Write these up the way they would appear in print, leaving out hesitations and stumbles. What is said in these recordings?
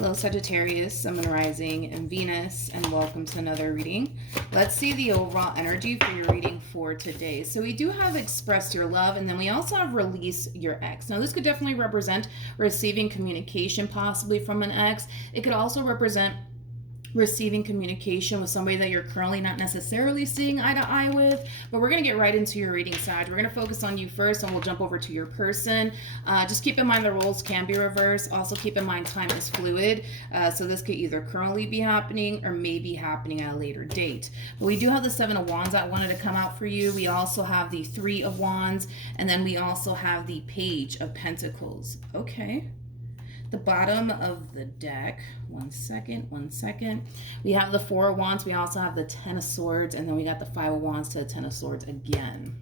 Hello, Sagittarius, Sun, Moon, Rising, and Venus, and welcome to another reading. Let's see the overall energy for your reading for today. So we do have express your love, and then we also have release your ex. Now, this could definitely represent receiving communication, possibly from an ex. It could also represent receiving communication with somebody that you're currently not necessarily seeing eye to eye with. But we're going to get right into your reading, Sag. We're going to focus on you first, and we'll jump over to your person. Just keep in mind the roles can be reversed. Also keep in mind time is fluid, so this could either currently be happening or may be happening at a later date. But we do have the Seven of Wands that wanted to come out for you. We also have the Three of Wands, and then we also have the Page of Pentacles. Okay. The bottom of the deck, one second, we have the Four of Wands, we also have the Ten of Swords, and then we got the Five of Wands to the Ten of Swords again.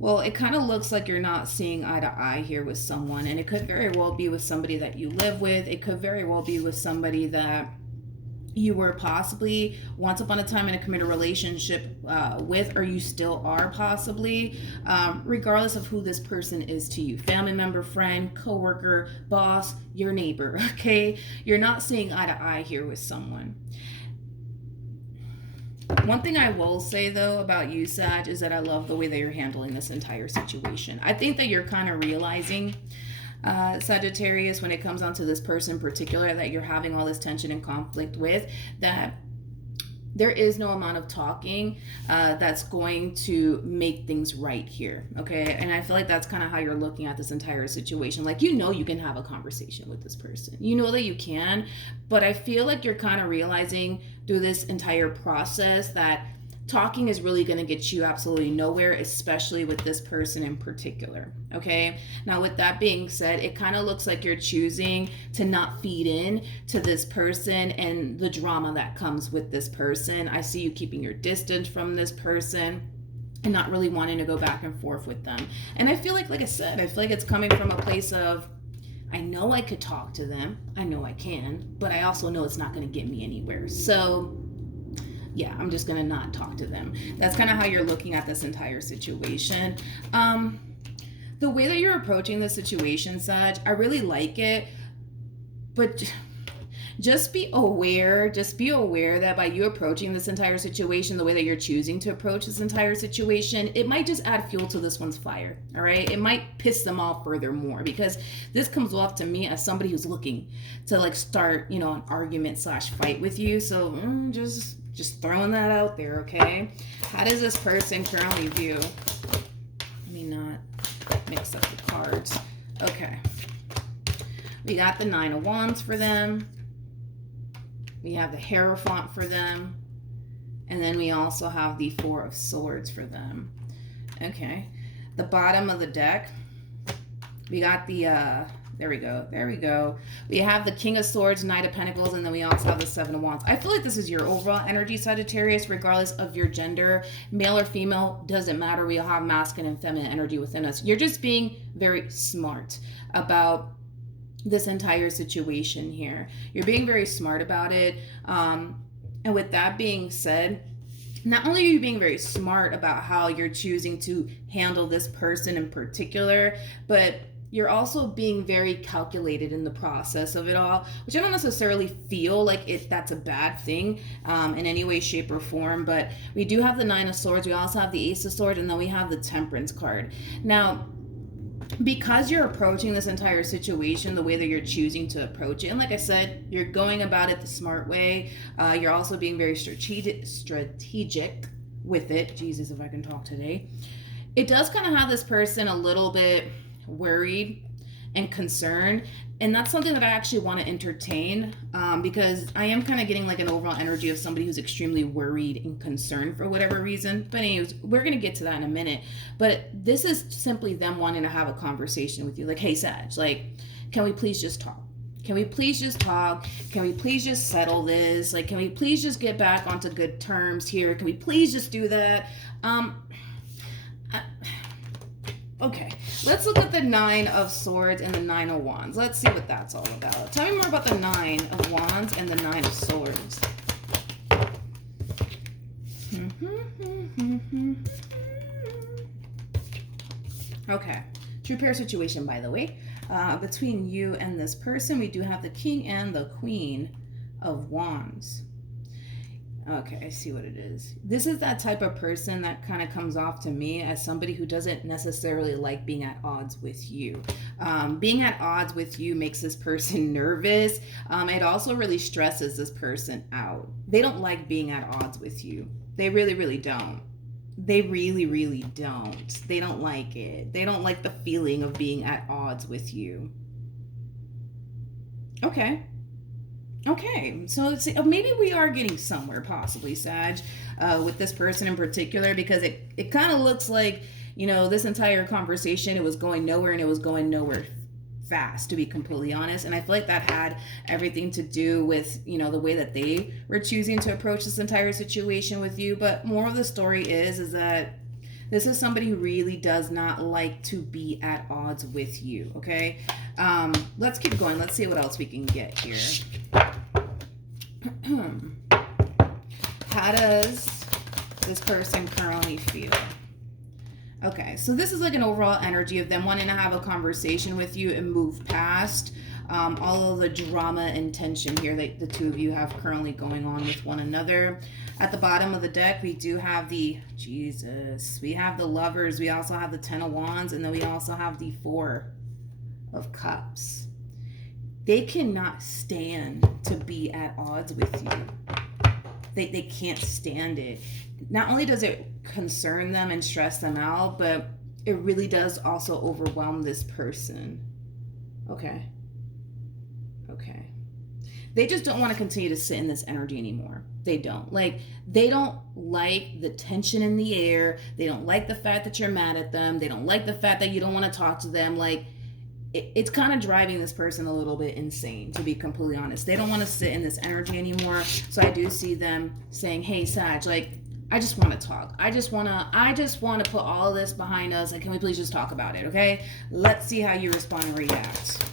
Well, it kind of looks like you're not seeing eye to eye here with someone, and it could very well be with somebody that you live with. It could very well be with somebody that you were possibly once upon a time in a committed relationship with, or you still are possibly, regardless of who this person is to you. Family member, friend, coworker, boss, your neighbor, okay? You're not seeing eye to eye here with someone. One thing I will say, though, about you, Sag, is that I love the way that you're handling this entire situation. I think that you're kind of realizing, Sagittarius, when it comes down to this person in particular that you're having all this tension and conflict with, that there is no amount of talking that's going to make things right here, okay? And I feel like that's kind of how you're looking at this entire situation. Like, you know you can have a conversation with this person. You know that you can, but I feel like you're kind of realizing through this entire process that talking is really going to get you absolutely nowhere, especially with this person in particular, okay? Now, with that being said, it kind of looks like you're choosing to not feed in to this person and the drama that comes with this person. I see you keeping your distance from this person and not really wanting to go back and forth with them. And I feel like I said, I feel like it's coming from a place of, I know I could talk to them, I know I can, but I also know it's not going to get me anywhere. So yeah, I'm just going to not talk to them. That's kind of how you're looking at this entire situation. The way that you're approaching the situation, Sag, I really like it, but just be aware that by you approaching this entire situation, the way that you're choosing to approach this entire situation, it might just add fuel to this one's fire, all right? It might piss them off furthermore, because this comes off to me as somebody who's looking to start, an argument / fight with you. So just throwing that out there, okay? How does this person currently view? Let me not mix up the cards. Okay. We got the Nine of Wands for them. We have the Hierophant for them. And then we also have the Four of Swords for them. Okay. The bottom of the deck, we got the there we go. We have the King of Swords, Knight of Pentacles, and then we also have the Seven of Wands. I feel like this is your overall energy, Sagittarius, regardless of your gender. Male or female, doesn't matter. We all have masculine and feminine energy within us. You're just being very smart about this entire situation here. You're being very smart about it. And with that being said, not only are you being very smart about how you're choosing to handle this person in particular, but you're also being very calculated in the process of it all, which I don't necessarily feel like that's a bad thing in any way, shape, or form. But we do have the Nine of Swords. We also have the Ace of Swords, and then we have the Temperance card. Now, because you're approaching this entire situation the way that you're choosing to approach it, and like I said, you're going about it the smart way. You're also being very strategic with it. Jesus, if I can talk today. It does kind of have this person a little bit worried and concerned, and that's something that I actually want to entertain, because I am kind of getting an overall energy of somebody who's extremely worried and concerned for whatever reason. But anyways, we're gonna get to that in a minute. But this is simply them wanting to have a conversation with you, hey Sag, can we please just talk? Can we please just talk? Can we please just settle this? Can we please just get back onto good terms here? Can we please just do that? Okay, let's look at the Nine of Swords and the Nine of Wands. Let's see what that's all about. Tell me more about the Nine of Wands and the Nine of Swords. Okay, true pair situation, by the way. Between you and this person, we do have the King and the Queen of Wands. Okay, I see what it is. This is that type of person that kind of comes off to me as somebody who doesn't necessarily like being at odds with you. Being at odds with you makes this person nervous. It also really stresses this person out. They don't like being at odds with you. They really, really don't. They really, really don't. They don't like it. They don't like the feeling of being at odds with you. Okay, so let's see. Maybe we are getting somewhere, possibly, Sag, with this person in particular, because it kind of looks like, this entire conversation, it was going nowhere, and it was going nowhere fast, to be completely honest. And I feel like that had everything to do with, the way that they were choosing to approach this entire situation with you. But more of the story is that this is somebody who really does not like to be at odds with you, okay? Let's keep going. Let's see what else we can get here. How does this person currently feel? Okay, so this is like an overall energy of them wanting to have a conversation with you and move past all of the drama and tension here that the two of you have currently going on with one another. At the bottom of the deck, we do have we have the Lovers, we also have the Ten of Wands, and then we also have the Four of Cups. They cannot stand to be at odds with you. They can't stand it. Not only does it concern them and stress them out, but it really does also overwhelm this person. Okay. They just don't want to continue to sit in this energy anymore. They don't. They don't like the tension in the air. They don't like the fact that you're mad at them. They don't like the fact that you don't want to talk to them. It's kind of driving this person a little bit insane, to be completely honest. They don't want to sit in this energy anymore. So I do see them saying, hey, Sag, I just want to talk. I just want to put all of this behind us. Can we please just talk about it, okay? Let's see how you respond and react.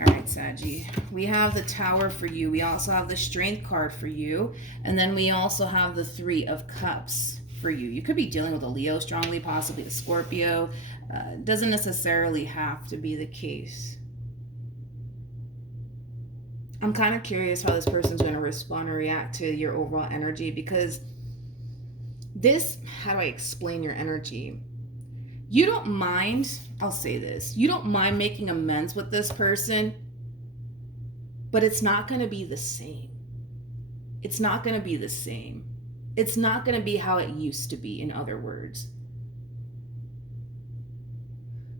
All right, Saggy. We have the Tower for you. We also have the Strength card for you. And then we also have the Three of Cups for you. You could be dealing with a Leo strongly, possibly a Scorpio. Doesn't necessarily have to be the case. I'm kind of curious how this person's going to respond or react to your overall energy, because how do I explain your energy? You don't mind, I'll say this, you don't mind making amends with this person, but it's not going to be the same. It's not going to be the same. It's not going to be how it used to be, in other words.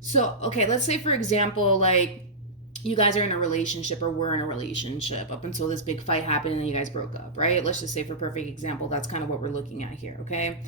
So, okay, let's say, for example, you guys are in a relationship, or were in a relationship up until this big fight happened and then you guys broke up, right? Let's just say, for perfect example, that's kind of what we're looking at here, okay?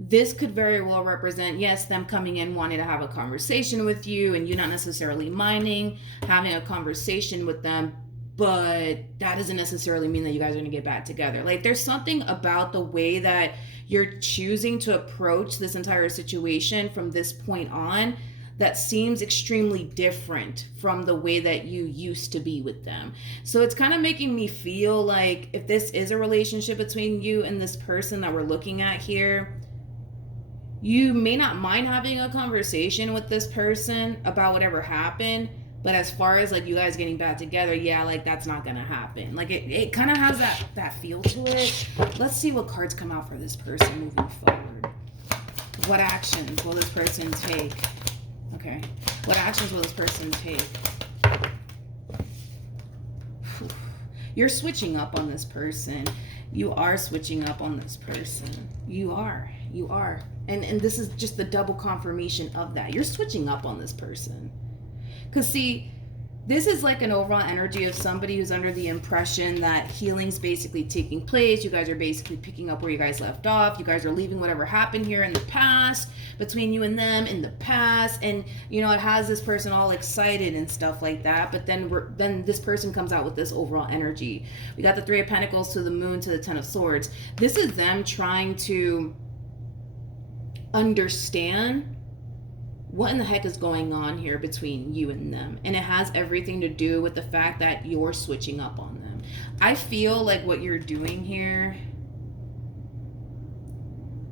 This could very well represent, yes, them coming in wanting to have a conversation with you and you not necessarily minding having a conversation with them, but that doesn't necessarily mean that you guys are going to get back together. There's something about the way that you're choosing to approach this entire situation from this point on that seems extremely different from the way that you used to be with them. So it's kind of making me feel like if this is a relationship between you and this person that we're looking at here, you may not mind having a conversation with this person about whatever happened, but as far as you guys getting back together, that's not gonna happen. It kind of has that feel to it. Let's see what cards come out for this person moving forward. What actions will this person take? Okay. What actions will this person take? You're switching up on this person. You are switching up on this person. You are. And this is just the double confirmation of that. You're switching up on this person. Because see, this is an overall energy of somebody who's under the impression that healing's basically taking place. You guys are basically picking up where you guys left off. You guys are leaving whatever happened here in the past, between you and them in the past. And, it has this person all excited and stuff like that. But then this person comes out with this overall energy. We got the Three of Pentacles to the Moon to the Ten of Swords. This is them trying to understand what in the heck is going on here between you and them. And it has everything to do with the fact that you're switching up on them. I feel like what you're doing here,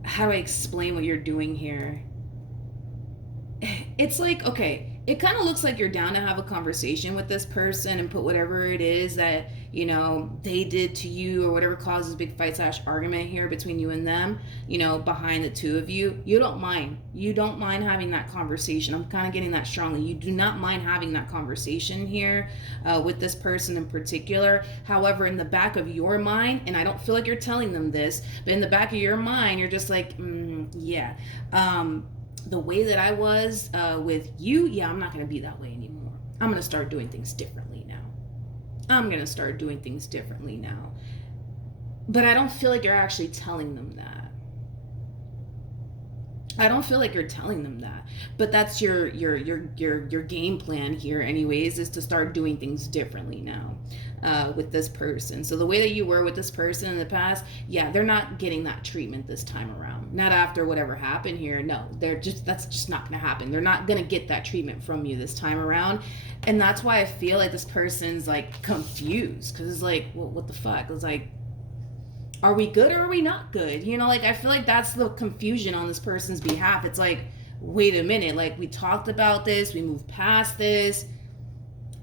how do I explain what you're doing here? it's like, okay, it kind of looks like you're down to have a conversation with this person and put whatever it is that, you know, they did to you or whatever causes big fight / argument here between you and them, you know, behind the two of you. You don't mind. You don't mind having that conversation. I'm kind of getting that strongly. You do not mind having that conversation here with this person in particular. However, in the back of your mind, and I don't feel like you're telling them this, but in the back of your mind, you're just like, yeah. The way that I was with you, yeah, I'm not going to be that way anymore. I'm going to start doing things differently now. But I don't feel like you're actually telling them that. I don't feel like you're telling them that. But that's your game plan here anyways, is to start doing things differently now with this person. So the way that you were with this person in the past, yeah, they're not getting that treatment this time around. Not after whatever happened here. No, that's just not going to happen. They're not going to get that treatment from you this time around. And that's why I feel like this person's like confused, because it's like, well, what the fuck? It's like, are we good or are we not good? You know, like, I feel like that's the confusion on this person's behalf. It's like, wait a minute, like, we talked about this, we moved past this,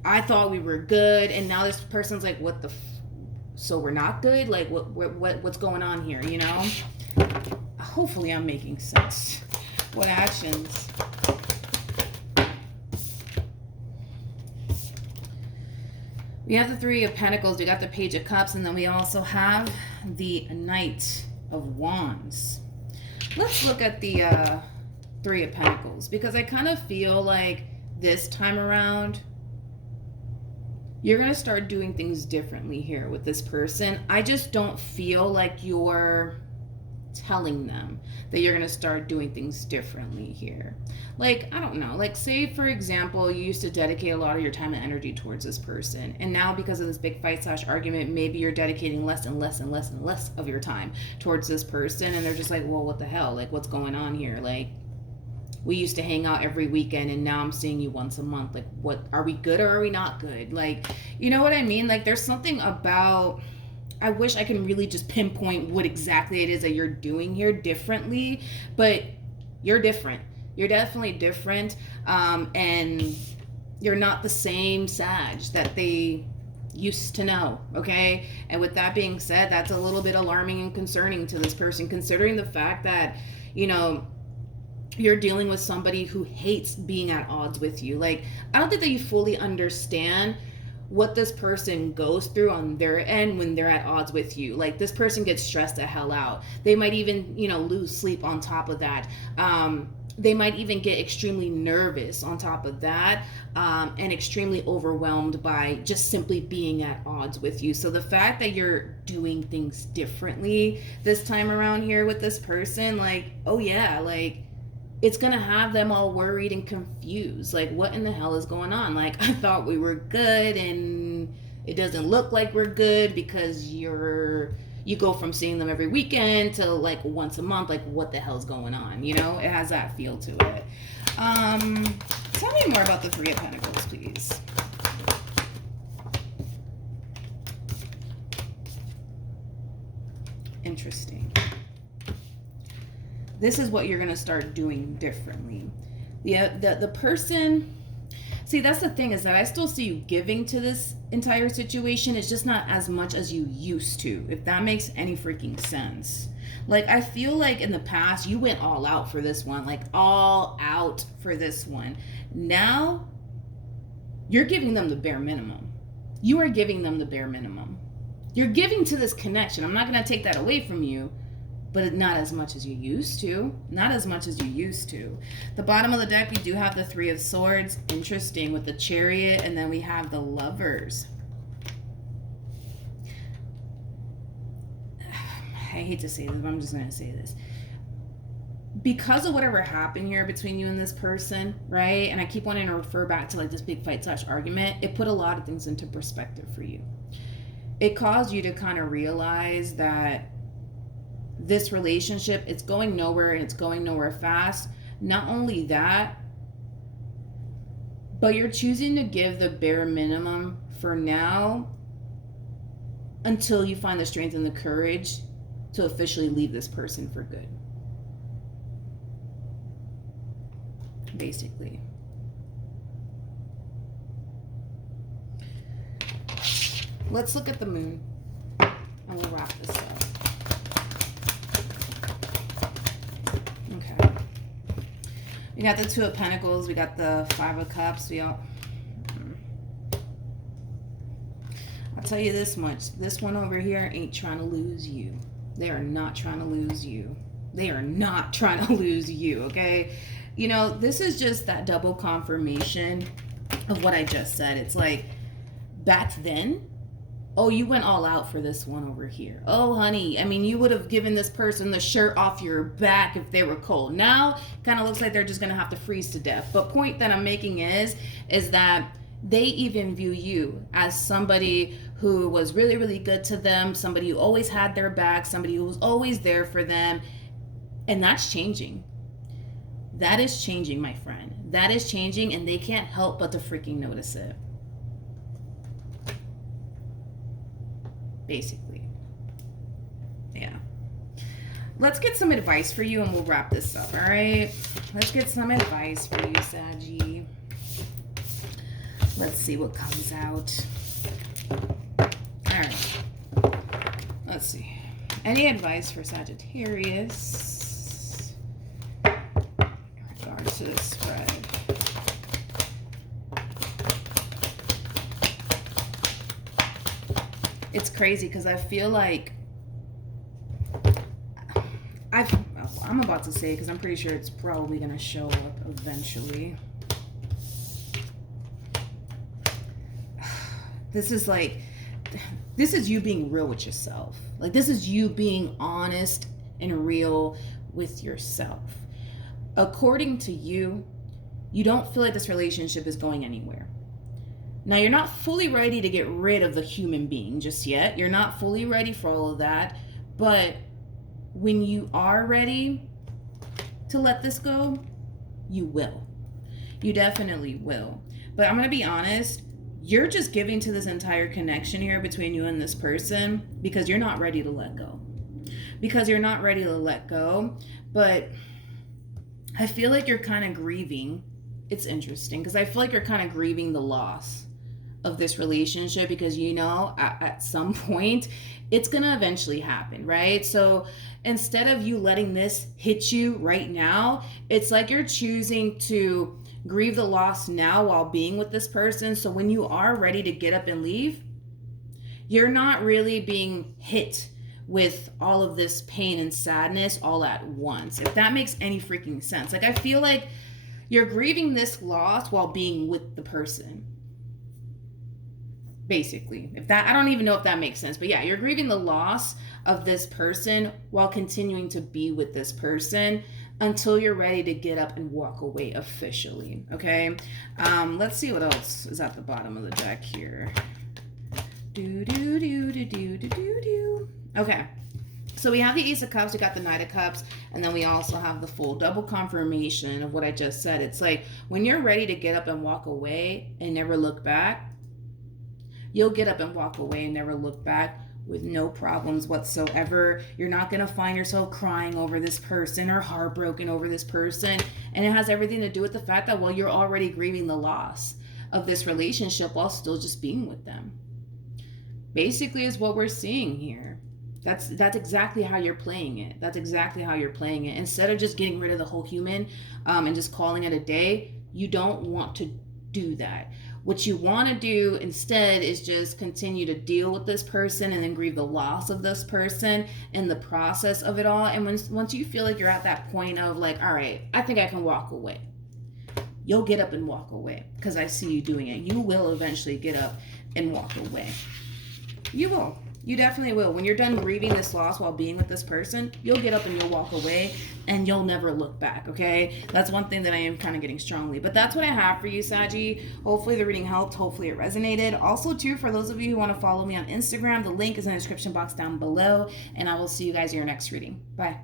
I thought we were good, and now this person's like, what the so we're not good? Like, what's going on here, you know? Hopefully I'm making sense. What actions? We have the Three of Pentacles, we got the Page of Cups, and then we also have the Knight of Wands. Let's look at the Three of Pentacles, because I kind of feel like this time around, you're going to start doing things differently here with this person. I just don't feel like you're telling them that you're going to start doing things differently here. Like, I don't know, like, say for example, you used to dedicate a lot of your time and energy towards this person, and now because of this big fight / argument, maybe you're dedicating less and less and less and less of your time towards this person, and they're just like, well, what the hell, like, what's going on here? Like, we used to hang out every weekend and now I'm seeing you once a month. Like, what, are we good or are we not good? Like, you know what I mean? Like, there's something about, I wish I can really just pinpoint what exactly it is that you're doing here differently, but you're different. You're definitely different. And you're not the same Sag that they used to know, okay? And with that being said, that's a little bit alarming and concerning to this person, considering the fact that, you know, you're dealing with somebody who hates being at odds with you. Like, I don't think that you fully understand what this person goes through on their end when they're at odds with you. Like, this person gets stressed the hell out. They might even, you know, lose sleep on top of that. They might even get extremely nervous on top of that, and extremely overwhelmed by just simply being at odds with you. So the fact that you're doing things differently this time around here with this person, like, oh yeah, like, it's going to have them all worried and confused. Like, what in the hell is going on? Like, I thought we were good and it doesn't look like we're good because you go from seeing them every weekend to like once a month. Like, what the hell's going on? You know, it has that feel to it. Tell me more about the Three of Pentacles, please. Interesting. This is what you're going to start doing differently. The person, see, that's the thing, is that I still see you giving to this entire situation. It's just not as much as you used to, if that makes any freaking sense. Like, I feel like in the past, you went all out for this one, like all out for this one. Now, you're giving them the bare minimum. You are giving them the bare minimum. You're giving to this connection. I'm not going to take that away from you, but not as much as you used to. Not as much as you used to. The bottom of the deck, we do have the Three of Swords. Interesting, with the Chariot, and then we have the Lovers. I hate to say this, but I'm just going to say this. Because of whatever happened here between you and this person, right? And I keep wanting to refer back to like this big fight / argument. It put a lot of things into perspective for you. It caused you to kind of realize that this relationship, it's going nowhere, and it's going nowhere fast. Not only that, but you're choosing to give the bare minimum for now until you find the strength and the courage to officially leave this person for good. basically. Let's look at the moon, and we'll wrap this up. Okay. We got the Two of Pentacles. We got the Five of Cups. I'll tell you this much. This one over here ain't trying to lose you. They are not trying to lose you. They are not trying to lose you, okay? You know, this is just that double confirmation of what I just said. It's like, back then, oh, you went all out for this one over here. Oh, honey, I mean, you would have given this person the shirt off your back if they were cold. Now, kind of looks like they're just going to have to freeze to death. But point that I'm making is that they even view you as somebody who was really, really good to them, somebody who always had their back, somebody who was always there for them. And that's changing. That is changing, my friend. That is changing, and they can't help but to freaking notice it. Basically. Yeah. Let's get some advice for you, and we'll wrap this up, all right? Let's get some advice for you, Saggy. Let's see what comes out. All right. Let's see. Any advice for Sagittarius in regards to this spread? It's crazy because I feel like I'm about to say it because I'm pretty sure it's probably going to show up eventually. This is you being real with yourself. Like, this is you being honest and real with yourself. According to you, you don't feel like this relationship is going anywhere. Now, you're not fully ready to get rid of the human being just yet. You're not fully ready for all of that. But when you are ready to let this go, you will. You definitely will. But I'm going to be honest. You're just giving to this entire connection here between you and this person because you're not ready to let go. Because you're not ready to let go. But I feel like you're kind of grieving. It's interesting because I feel like you're kind of grieving the loss of this relationship because, you know, at some point it's going to eventually happen, right? So instead of you letting this hit you right now, it's like you're choosing to grieve the loss now while being with this person. So when you are ready to get up and leave, you're not really being hit with all of this pain and sadness all at once. If that makes any freaking sense. Like, I feel like you're grieving this loss while being with the person. Basically, I don't even know if that makes sense, but yeah, you're grieving the loss of this person while continuing to be with this person until you're ready to get up and walk away officially. Okay. Let's see what else is at the bottom of the deck here. Okay. So we have the Ace of Cups, we got the Knight of Cups, and then we also have the Fool. Double confirmation of what I just said. It's like when you're ready to get up and walk away and never look back, you'll get up and walk away and never look back with no problems whatsoever. You're not going to find yourself crying over this person or heartbroken over this person. And it has everything to do with the fact that, well, you're already grieving the loss of this relationship while still just being with them. Basically is what we're seeing here. That's exactly how you're playing it. That's exactly how you're playing it. Instead of just getting rid of the whole human and just calling it a day, you don't want to do that. What you want to do instead is just continue to deal with this person and then grieve the loss of this person in the process of it all. And once you feel like you're at that point of like, all right, I think I can walk away, you'll get up and walk away because I see you doing it. You will eventually get up and walk away. You will. You definitely will. When you're done grieving this loss while being with this person, you'll get up and you'll walk away and you'll never look back, okay? That's one thing that I am kind of getting strongly. But that's what I have for you, Saggy. Hopefully the reading helped. Hopefully it resonated. Also, too, for those of you who want to follow me on Instagram, the link is in the description box down below. And I will see you guys in your next reading. Bye.